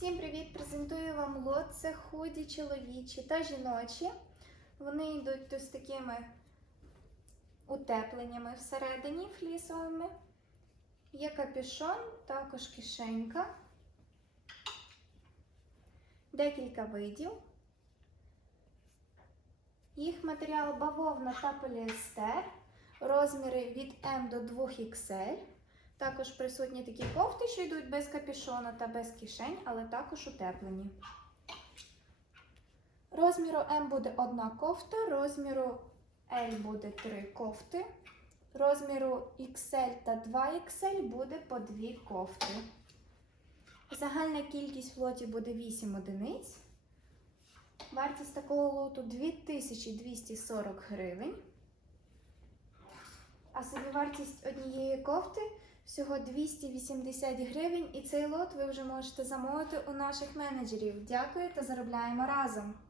Всім привіт! Презентую вам лот. Це худі чоловічі та жіночі. Вони йдуть з такими утепленнями всередині флісовими. Є капюшон, також кишенька. Декілька видів. Їх матеріал бавовна та поліестер. Розміри від М до 2XL. Також присутні такі кофти, що йдуть без капюшона та без кишень, але також утеплені. Розміру М буде одна кофта, розміру L буде три кофти, розміру XL та 2XL буде по дві кофти. Загальна кількість в лоті буде 8 одиниць. Вартість такого лоту 2240 гривень. А собівартість однієї кофти всього 280 гривень, і цей лот ви вже можете замовити у наших менеджерів. Дякую та заробляємо разом!